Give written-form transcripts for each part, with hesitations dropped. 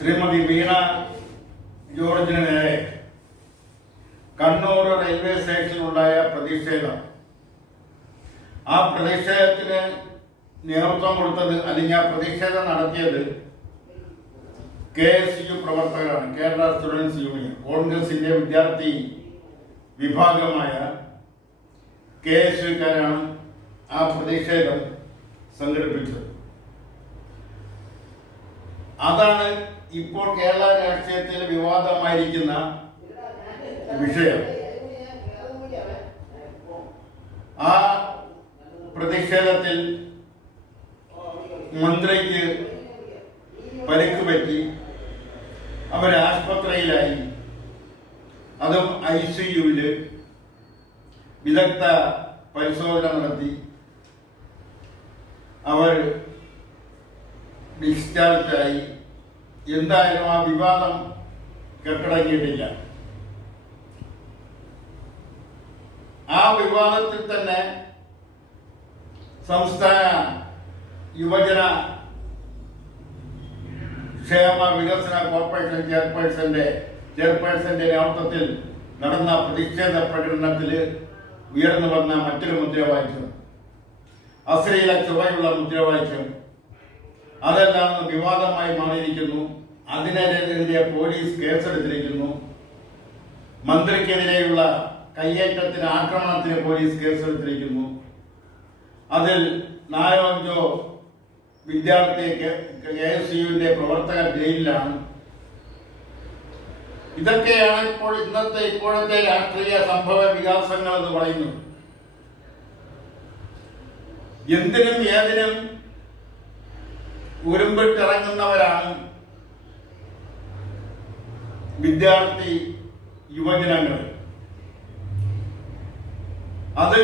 ശ്രീമതി വീണ ജോർജിന് നേരെ കണ്ണൂർ റെയിൽവേ സ്റ്റേഷനിലുണ്ടായ പ്രതിഷേധം, ആ പ്രതിഷേധത്തിന് നേതൃത്വം കൊടുത്തത് അല്ലെങ്കിൽ ആ പ്രതിഷേധം നടത്തിയത് KSU പ്രവർത്തകരാണ്. കേരള സ്റ്റുഡൻസ് യൂണിയൻ, കോൺഗ്രസിന്റെ വിദ്യാർത്ഥി വിഭാഗമായ KSUക്കാരാണ് ആ പ്രതിഷേധം സംഘടിപ്പിച്ചത്. അതാണ് ഇപ്പോൾ കേരള രാഷ്ട്രീയത്തിൽ വിവാദമായിരിക്കുന്ന വിഷയം. ആ പ്രതിഷേധത്തിൽ മന്ത്രിക്ക് പരിക്ക് പറ്റി, അവർ ആശുപത്രിയിലായി, അതും ICUവിൽ വിദഗ്ധ പരിശോധന നടത്തി അവർ ഡിസ്ചാർജായി. എന്തായാലും ആ വിവാദം കെട്ടടങ്ങിയിട്ടില്ല. ആ വിവാദത്തിൽ തന്നെ സംസ്ഥാന യുവജന ക്ഷേമ വികസന കോർപ്പറേഷൻ ചെയർപേഴ്സന്റെ നേതൃത്വത്തിൽ നടന്ന പ്രതിഷേധ പ്രകടനത്തിൽ ഉയർന്നു വന്ന മറ്റൊരു മുദ്രാവാക്യം, അശ്ലീല ചുവയുള്ള മുദ്രാവാക്യം, അതെല്ലാം വിവാദമായി മാറിയിരിക്കുന്നു. അതിനെതിരെ പോലീസ് കേസെടുത്തിരിക്കുന്നു. മന്ത്രിക്കെതിരെയുള്ള കയ്യേറ്റത്തിന്, ആക്രമണത്തിന് പോലീസ് കേസെടുത്തിരിക്കുന്നു. അതിൽ 4-5 വിദ്യാർത്ഥി KSUവിന്റെ പ്രവർത്തകർ ജയിലിലാണ്. ഇതൊക്കെയാണ് ഇപ്പോഴത്തെ രാഷ്ട്രീയ സംഭവ വികാസങ്ങൾ എന്ന് പറയുന്നത്. എന്തിനും ഏതിനും ഉരുമ്പിട്ടിറങ്ങുന്നവരാണ് വിദ്യാർത്ഥി യുവജനങ്ങൾ. അത്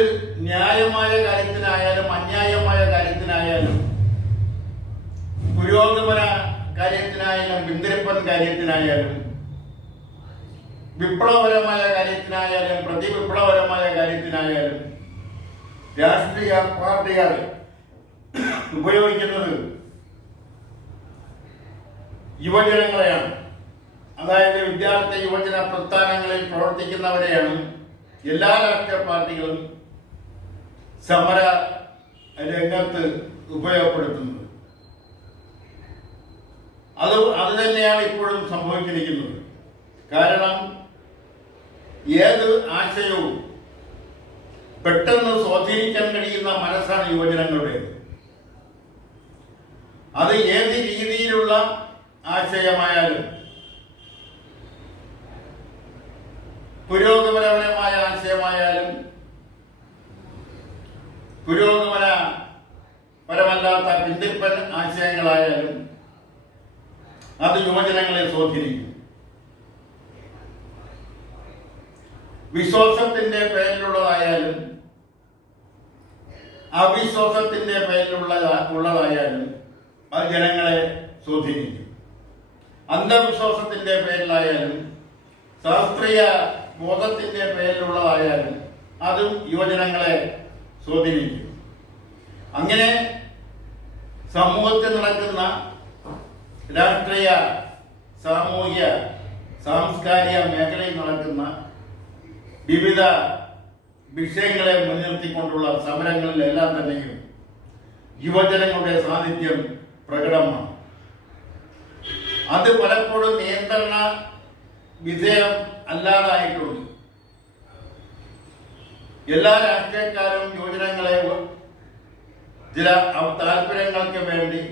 ന്യായമായ കാര്യത്തിനായാലും അന്യായമായ കാര്യത്തിനായാലും, പുരോഗമന കാര്യത്തിനായാലും പിന്തിരിപ്പൻ കാര്യത്തിനായാലും, വിപ്ലവപരമായ കാര്യത്തിനായാലും പ്രതിവിപ്ലവപരമായ കാര്യത്തിനായാലും രാഷ്ട്രീയ പാർട്ടികൾ ഉപയോഗിക്കുന്നത് യുവജനങ്ങളെയാണ്. അതായത് വിദ്യാർത്ഥി യുവജന പ്രസ്ഥാനങ്ങളിൽ പ്രവർത്തിക്കുന്നവരെയാണ് എല്ലാ രാഷ്ട്രീയ പാർട്ടികളും സമര രംഗത്ത് ഉപയോഗപ്പെടുത്തുന്നത്. അത് തന്നെയാണ് ഇപ്പോഴും സംഭവിച്ചിരിക്കുന്നത്. കാരണം ഏത് ആശയവും പെട്ടെന്ന് സ്വാധീനിക്കാൻ കഴിയുന്ന മനസ്സാണ് യുവജനങ്ങളുടേത്. അത് ഏത് രീതിയിലുള്ള ആശയമായാലും, പുരോഗമനപരമായ ആശയമായാലും പുരോഗമനപരമല്ലാത്ത പിന്തിരിപ്പൻ ആശയങ്ങളായാലും അത് യുവജനങ്ങളെ സ്വാധീനിക്കും. വിശ്വാസത്തിന്റെ പേരിലുള്ളതായാലും അവിശ്വാസത്തിന്റെ പേരിലുള്ളതായാലും അത് ജനങ്ങളെ സ്വാധീനിക്കും. അന്ധവിശ്വാസത്തിന്റെ പേരിലായാലും ശാസ്ത്രീയ ബോധത്തിന്റെ പേരിലുള്ളതായാലും അതും യുവജനങ്ങളെ സ്വാധീനിക്കും. അങ്ങനെ സമൂഹത്തിൽ നടക്കുന്ന രാഷ്ട്രീയ, സാമൂഹിക, സാംസ്കാരിക മേഖലയിൽ നടക്കുന്ന വിവിധ വിഷയങ്ങളെ മുൻനിർത്തിക്കൊണ്ടുള്ള സമരങ്ങളിലെല്ലാം തന്നെയും യുവജനങ്ങളുടെ സാന്നിധ്യം പ്രകടമാണ്. അത് പലപ്പോഴും നിയന്ത്രണ വിധേയം അല്ലാതായിട്ടുണ്ട്. എല്ലാ രാഷ്ട്രീയക്കാരും യുവജനങ്ങളെ ചില താല്പര്യങ്ങൾക്ക് വേണ്ടി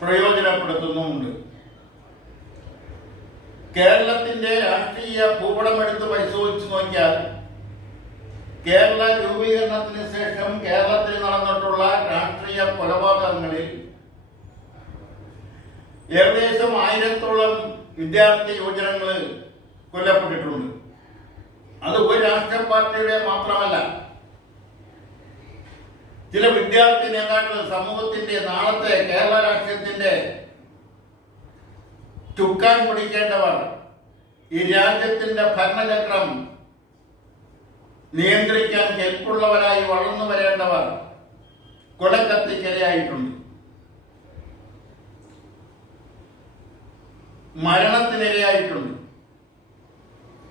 പ്രയോജനപ്പെടുത്തുന്നുമുണ്ട്. കേരളത്തിന്റെ രാഷ്ട്രീയ ഭൂപടം എടുത്ത് പരിശോധിച്ചു നോക്കിയാൽ കേരള രൂപീകരണത്തിന് ശേഷം കേരളത്തിൽ നടന്നിട്ടുള്ള രാഷ്ട്രീയ കൊലപാതകങ്ങളിൽ ഏകദേശം 1000-ഓളം വിദ്യാർത്ഥി യുവജനങ്ങൾ കൊല്ലപ്പെട്ടിട്ടുണ്ട്. അത് ഒരു രാഷ്ട്രീയ പാർട്ടിയുടെ മാത്രമല്ല, ചില വിദ്യാർത്ഥി നേതാക്കൾ സമൂഹത്തിന്റെ നാളത്തെ കേരള രാഷ്ട്രീയത്തിന്റെ ചുക്കാൻ പിടിക്കേണ്ടവർ, ഈ രാജ്യത്തിന്റെ ഭരണചക്രം നിയന്ത്രിക്കാൻ കെൽപ്പുള്ളവരായി വളർന്നു വരേണ്ടവർ കൊലക്കത്തിക്കിരയായിട്ടുണ്ട്. മരണത്തിനിരയായിട്ടുണ്ട്.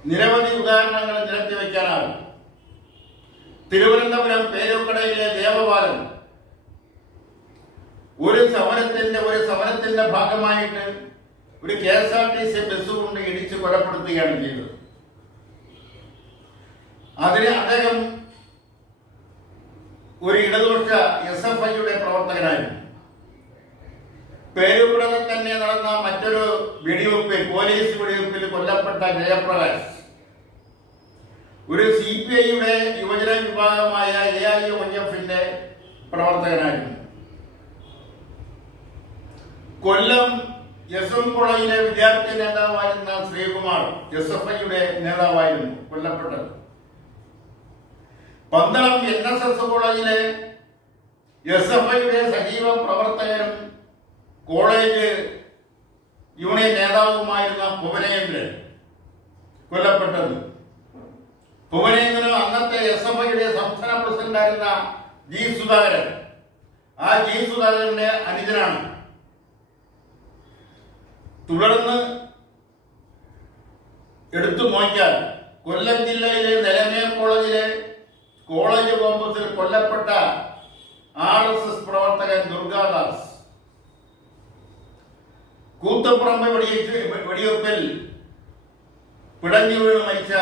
നിരവധി ഉദാഹരണങ്ങൾ നിരത്തി വയ്ക്കാനാകും. തിരുവനന്തപുരം പേരൂർക്കടയിലെ ദേവപാലൻ ഒരു സമരത്തിന്റെ ഭാഗമായിട്ട് ഒരു KSRTC ബസ് കൊണ്ട് ഇടിച്ച് കൊലപ്പെടുത്തുകയാണ് ചെയ്തത്. അതിന് അദ്ദേഹം ഒരു ഇടതുപക്ഷ SFIയുടെ പ്രവർത്തകനായിരുന്നു. പേരൂർക്കടയിൽ തന്നെ നടന്ന മറ്റൊരു പോലീസ് വെടിവെപ്പിൽ കൊല്ലപ്പെട്ട ജയപ്രകാശ് ഒരു CPIയുടെ യുവജന വിഭാഗമായ AIYFന്റെ പ്രവർത്തകനായിരുന്നു. കൊല്ലം SM കോളേജിലെ വിദ്യാർത്ഥി നേതാവായിരുന്ന ശ്രീകുമാർ SFIയുടെ നേതാവായിരുന്നു, കൊല്ലപ്പെട്ടത്. പന്തളം NSS കോളേജിലെ SFIയുടെ സജീവ പ്രവർത്തകരും കോളേജ് യൂണിയൻ നേതാവുമായിരുന്ന ഭുവനേന്ദ്രൻ കൊല്ലപ്പെട്ടത്. ഭുവനേന്ദ്രൻ അന്നത്തെ SFIയുടെ സംസ്ഥാന പ്രസിഡന്റായിരുന്ന G. സുധാകരൻ, ആ G. സുധാകരന്റെ അനുജനാണ്. തുടർന്ന് എടുത്തു നോക്കിയാൽ കൊല്ലം ജില്ലയിലെ നിലമേൽ കോളേജിലെ കോളേജ് കോമ്പസിൽ കൊല്ലപ്പെട്ട RSS പ്രവർത്തകൻ ദുർഗാദാസ്, കൂത്തപ്പുറമ്പ് വെടിവെപ്പിൽ പിടഞ്ഞു വീണ് മരിച്ച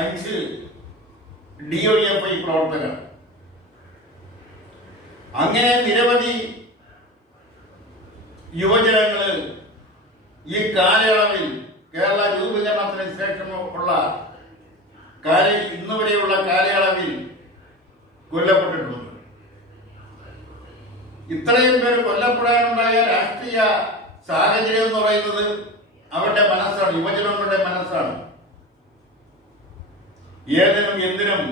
5 DYFI പ്രവർത്തകർ. അങ്ങനെ നിരവധി യുവജനങ്ങള് ഈ കാലയളവിൽ കേരള രൂപീകരണത്തിന് ശേഷമുള്ള ഇന്നുവരെയുള്ള കാലയളവിൽ കൊല്ലപ്പെട്ടിട്ടുണ്ട്. ഇത്രയും പേര് കൊല്ലപ്പെടാനുണ്ടായ രാഷ്ട്രീയ സാഹചര്യം എന്ന് പറയുന്നത് അവരുടെ മനസ്സാണ്, യുവജനങ്ങളുടെ മനസ്സാണ്. ഏതിനും എന്തിനും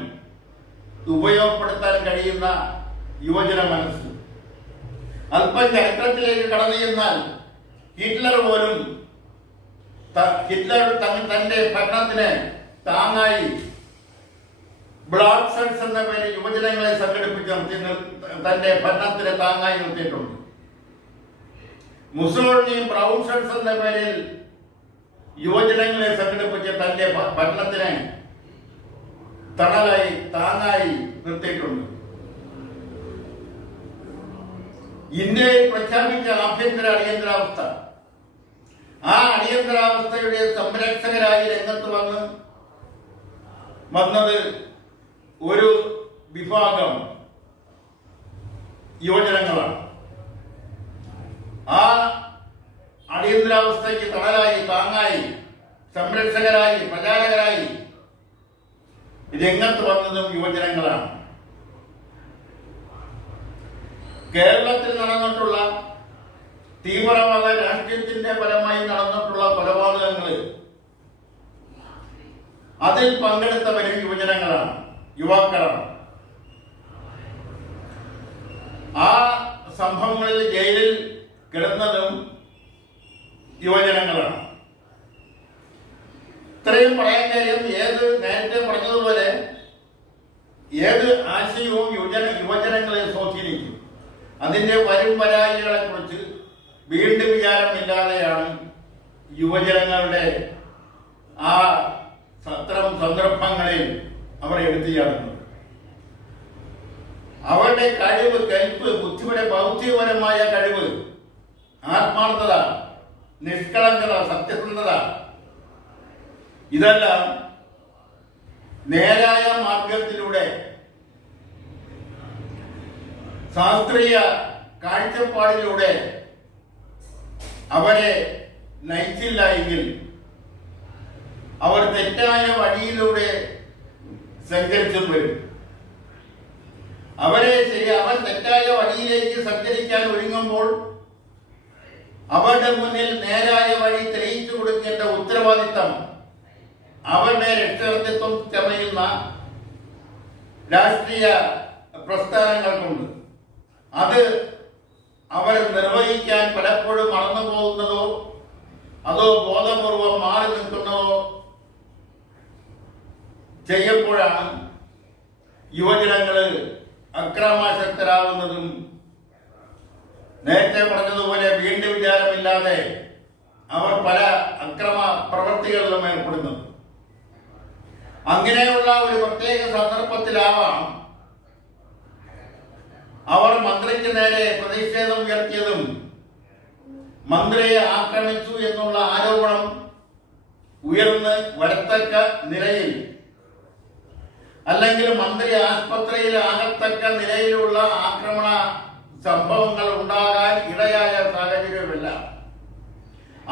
ഉപയോഗപ്പെടുത്താൻ കഴിയുന്ന യുവജന മനസ്സ്. അല്പം ചരിത്രത്തിലേക്ക് കടന്നു ചെന്നാൽ ഹിറ്റ്ലർ പോലും തന്റെ ഭരണത്തിന് താങ്ങായി ബ്ലാക്ക് ഷർട്ട്സ് എന്ന പേരിൽ യുവജനങ്ങളെ സംഘടിപ്പിച്ച് തന്റെ ഭരണത്തിന് താങ്ങായി നിർത്തിയിട്ടുണ്ട്. മുസോളിനിയും ബ്രൗൺ ഷർട്ട്സ് എന്ന പേരിൽ യുവജനങ്ങളെ സംഘടിപ്പിച്ച് തന്റെ ഭരണത്തിന് തണലായി താങ്ങായി നിർത്തിയിട്ടുണ്ട്. ഇന്ത്യയിൽ പ്രഖ്യാപിച്ച ആഭ്യന്തര അടിയന്തരാവസ്ഥ, ആ അടിയന്തരാവസ്ഥയുടെ സംരക്ഷകരായി രംഗത്ത് വന്നത് ഒരു വിഭാഗം യുവജനങ്ങളാണ്. ആ അടിയന്തരാവസ്ഥയ്ക്ക് തണലായി താങ്ങായി സംരക്ഷകരായി പ്രചാരകരായി രംഗത്ത് വന്നതും യുവജനങ്ങളാണ്. കേരളത്തിൽ നടന്നിട്ടുള്ള തീവ്രവാദ രാഷ്ട്രീയത്തിന്റെ ഫലമായി നടന്നിട്ടുള്ള കൊലപാതകങ്ങൾ, അതിൽ പങ്കെടുത്തവരും യുവജനങ്ങളാണ്, യുവാക്കളാണ്. ആ സംഭവങ്ങളിൽ ജയിലിൽ കിടന്നതും യുവജനങ്ങളാണ്. ഇത്രയും പറയാൻ കാര്യം, നേരത്തെ പറഞ്ഞതുപോലെ ഏത് ആശയവും യുവജനങ്ങളെ സ്വാധീനിക്കും. അതിന്റെ വരും പരാജയങ്ങളെ കുറിച്ച് വീണ്ടും വിചാരമില്ലാതെയാണ് യുവജനങ്ങളുടെ ആ അത്തരം സന്ദർഭങ്ങളിൽ അവർ എടുത്തു ചാടുന്നത്. അവരുടെ കഴിവ്, കൽപ്പ്, ബുദ്ധിയുടെ ബൗദ്ധികപരമായ കഴിവ്, ആത്മാർത്ഥത, നിഷ്കളങ്കത, സത്യസന്ധത, ഇതെല്ലാം നേരായ മാർഗത്തിലൂടെ ശാസ്ത്രീയ കാഴ്ചപ്പാടിലൂടെ അവരെ നയിച്ചില്ല എങ്കിൽ അവർ തെറ്റായ വഴിയിലൂടെ സഞ്ചരിച്ചു വരും. അവർ തെറ്റായ വഴിയിലേക്ക് സഞ്ചരിക്കാൻ ഒരുങ്ങുമ്പോൾ അവരുടെ മുന്നിൽ നേരായ വഴി തെളിയിച്ചു കൊടുക്കേണ്ട ഉത്തരവാദിത്തം അവരുടെ രക്ഷകർത്തൃത്വം ചമയുന്ന രാഷ്ട്രീയ പ്രസ്ഥാനങ്ങൾക്കുണ്ട്. അത് അവർ നിർവഹിക്കാൻ പലപ്പോഴും മറന്നു പോകുന്നതോ അതോ ബോധപൂർവം മാറി നിൽക്കുന്നതോ ചെയ്യുമ്പോഴാണ് യുവജനങ്ങള് അക്രമാസക്തരാകുന്നതും നേരത്തെ പറഞ്ഞതുപോലെ വീണ്ടും വിചാരമില്ലാതെ അവർ പല അക്രമ പ്രവർത്തികളിലും ഏർപ്പെടുന്നു. അങ്ങനെയുള്ള ഒരു പ്രത്യേക സന്ദർഭത്തിലാവാം അവർ മന്ത്രിക്ക് നേരെ പ്രതിഷേധം ഉയർത്തിയതും മന്ത്രിയെ ആക്രമിച്ചു എന്നുള്ള ആരോപണം ഉയർന്ന് വരത്തക്ക നിലയിൽ, അല്ലെങ്കിൽ മന്ത്രി ആസ്പത്രിയിൽ ആകത്തക്ക നിലയിലുള്ള ആക്രമണ സംഭവങ്ങൾ ഉണ്ടാകാൻ ഇടയായ സാഹചര്യമല്ല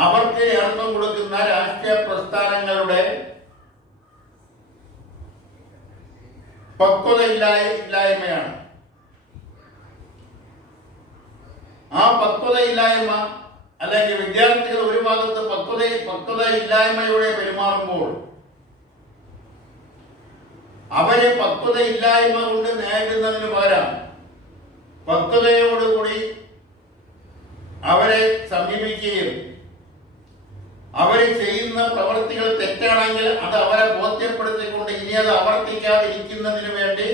അവർക്ക് നേതൃത്വം കൊടുക്കുന്ന രാഷ്ട്രീയ പ്രസ്ഥാനങ്ങളുടെ പക്വതയില്ലായ്മയാണ്. ആ പക്വതയില്ലായ്മ, അല്ലെങ്കിൽ വിദ്യാർത്ഥികൾ ഒരു ഭാഗത്ത് പക്വതയില്ലായ്മയോടെ പെരുമാറുമ്പോൾ അവരെ പക്വതയില്ലായ്മ കൊണ്ട് നേരിടുന്നതിന് പകരം പക്വതയോടുകൂടി അവരെ സമീപിക്കുകയും അവർ ചെയ്യുന്ന പ്രവൃത്തികൾ തെറ്റാണെങ്കിൽ അത് അവരെ ബോധ്യപ്പെടുത്തിക്കൊണ്ട് ഇനി അത് ആവർത്തിക്കാതിരിക്കുന്നതിന് വേണ്ടി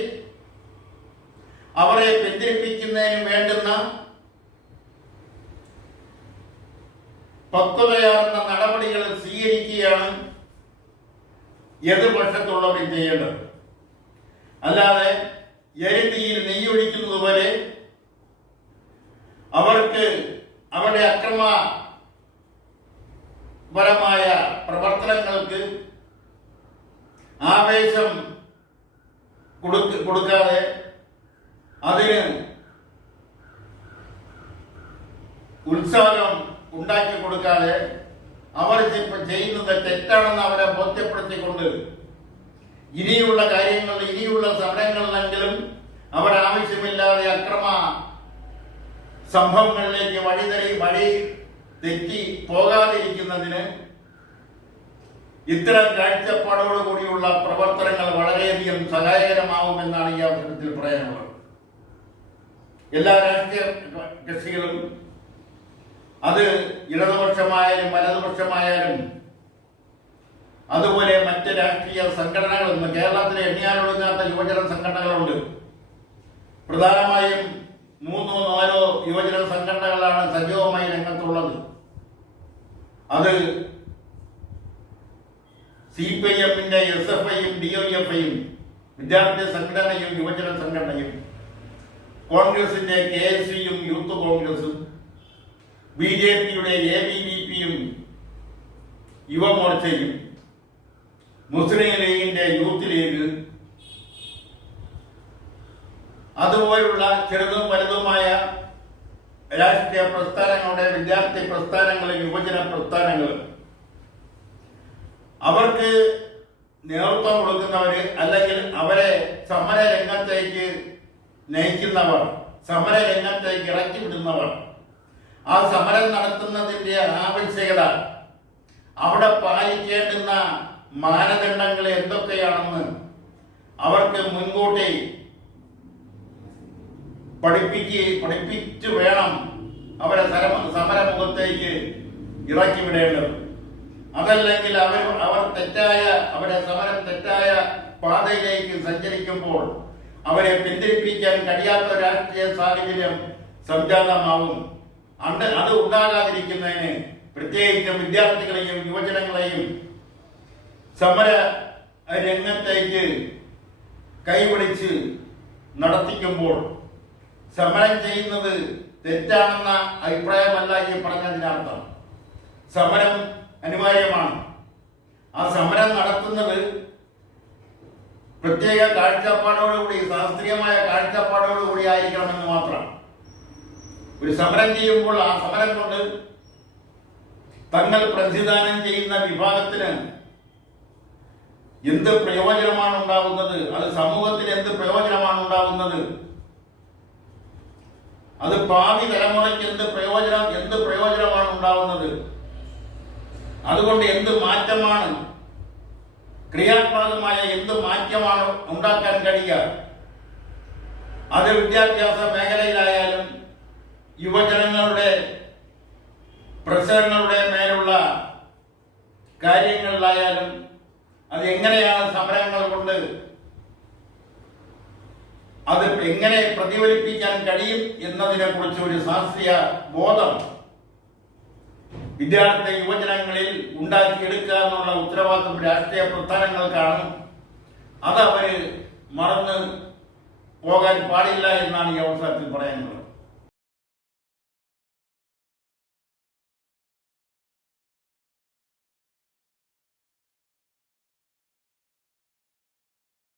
അവരെ പിന്തിരിപ്പിക്കുന്നതിന് വേണ്ടുന്ന പക്വതയാർന്ന നടപടികൾ സ്വീകരിക്കുകയാണ് എതിർപക്ഷത്തുള്ളവർ ചെയ്യേണ്ടത്. അല്ലാതെ എരുതിയിൽ നെയ്യൊഴിക്കുന്നത് പോലെ അവർക്ക് അവരുടെ അക്രമപരമായ പ്രവർത്തനങ്ങൾക്ക് ആവേശം കൊടുക്കാതെ, അതിന് ഉത്സാഹം ഉണ്ടാക്കി കൊടുക്കാതെ, അവർ ചെയ്യുന്നത് തെറ്റാണെന്ന് അവരെ ബോധ്യപ്പെടുത്തിക്കൊണ്ട് ഇനിയുള്ള കാര്യങ്ങൾ, ഇനിയുള്ള സമരങ്ങളിലെങ്കിലും അവർ ആവശ്യമില്ലാതെ അക്രമ സംഭവങ്ങളിലേക്ക് വഴി തെറ്റി പോകാതിരിക്കുന്നതിന് ഇത്തരം കാഴ്ചപ്പാടോടുകൂടിയുള്ള പ്രവർത്തനങ്ങൾ വളരെയധികം സഹായകരമാവുമെന്നാണ് ഈ അവസരത്തിൽ പറയാനുള്ളത്. എല്ലാ രാഷ്ട്രീയ കക്ഷികളും, അത് ഇടതുപക്ഷമായാലും വലതുപക്ഷമായാലും അതുപോലെ മറ്റ് രാഷ്ട്രീയ സംഘടനകളും, കേരളത്തിലെ എണ്ണിയാലൊടുങ്ങാത്ത യുവജന സംഘടനകളുണ്ട്. പ്രധാനമായും 3-4 യുവജന സംഘടനകളാണ് സജീവമായി രംഗത്തുള്ളത്. അത് CPIM-ന്റെ SFI-യും DYFI-യും വിദ്യാർത്ഥി സംഘടനയും യുവജന സംഘടനയും, കോൺഗ്രസിന്റെ KSU-യും യൂത്ത് കോൺഗ്രസും, BJP-യുടെ ABVP-യും യുവമോർച്ചയും, മുസ്ലിം ലീഗിന്റെ യൂത്ത് ലീഗ്, അതുപോലുള്ള ചെറുതും വലുതുമായ രാഷ്ട്രീയ പ്രസ്ഥാനങ്ങളുടെ, വിദ്യാർത്ഥി പ്രസ്ഥാനങ്ങളും യുവജന പ്രസ്ഥാനങ്ങളും, അവർക്ക് നേതൃത്വം കൊടുക്കുന്നവര്, അല്ലെങ്കിൽ അവരെ സമര രംഗത്തേക്ക് നയിക്കുന്നവർ, സമര രംഗത്തേക്ക് ഇറക്കി വിടുന്നവർ, ആ സമരം നടത്തുന്നതിന്റെ ആവശ്യകത, അവിടെ പാലിക്കേണ്ടുന്ന മാനദണ്ഡങ്ങൾ എന്തൊക്കെയാണെന്ന് അവർക്ക് മുൻകൂട്ടി പഠിപ്പിച്ചു വേണം അവരെ സമരമുഖത്തേക്ക് ഇറക്കി വിടേണ്ടത്. അതല്ലെങ്കിൽ അവരെ സമരം തെറ്റായ പാതയിലേക്ക് സഞ്ചരിക്കുമ്പോൾ അവരെ പിന്തിരിപ്പിക്കാൻ കഴിയാത്ത രാഷ്ട്രീയ സാഹചര്യം സംജാതമാവും. അത് ഉണ്ടാകാതിരിക്കുന്നതിന് പ്രത്യേകിച്ച് വിദ്യാർത്ഥികളെയും യുവജനങ്ങളെയും സമര രംഗത്തേക്ക് കൈപിടിച്ച് നടത്തിക്കുമ്പോൾ സമരം ചെയ്യുന്നത് തെറ്റാണെന്ന അഭിപ്രായമല്ല ഈ പറഞ്ഞതിനർത്ഥം. സമരം അനിവാര്യമാണ്. ആ സമരം നടത്തുന്നത് പ്രത്യേക കാഴ്ചപ്പാടോടുകൂടി, ശാസ്ത്രീയമായ കാഴ്ചപ്പാടോടുകൂടി ആയിരിക്കണമെന്ന് മാത്രം. ഒരു സമരം ചെയ്യുമ്പോൾ ആ സമരം കൊണ്ട് തങ്ങൾ പ്രതിദാനം ചെയ്യുന്ന വിഭാഗത്തിന് എന്ത് പ്രയോജനമാണ് ഉണ്ടാകുന്നത്, അത് സമൂഹത്തിന് എന്ത് പ്രയോജനമാണ് ഉണ്ടാകുന്നത്, അത് ഭാവി തലമുറയ്ക്ക് എന്ത് പ്രയോജനമാണ് ഉണ്ടാകുന്നത്, അതുകൊണ്ട് എന്ത് മാറ്റമാണ്, ക്രിയാത്മകമായ എന്ത് മാറ്റമാണ് ഉണ്ടാക്കാൻ കഴിയുക, അത് വിദ്യാഭ്യാസ മേഖലയിലായാലും യുവജനങ്ങളുടെ പ്രശ്നങ്ങളുടെ മേലുള്ള കാര്യങ്ങളിലായാലും അത് എങ്ങനെയാണ് സമരങ്ങൾ കൊണ്ട് അത് എങ്ങനെ പ്രതിഫലിപ്പിക്കാൻ കഴിയും എന്നതിനെ കുറിച്ച് ഒരു ശാസ്ത്രീയ ബോധം വിദ്യാർത്ഥി യുവജനങ്ങളിൽ ഉണ്ടാക്കിയെടുക്കുക എന്നുള്ള ഉത്തരവാദിത്വം രാഷ്ട്രീയ പ്രസ്ഥാനങ്ങൾക്കാണ്. അത് അവര് മറന്ന് പോകാൻ പാടില്ല എന്നാണ് ഈ അവസരത്തിൽ പറയാനുള്ളത്.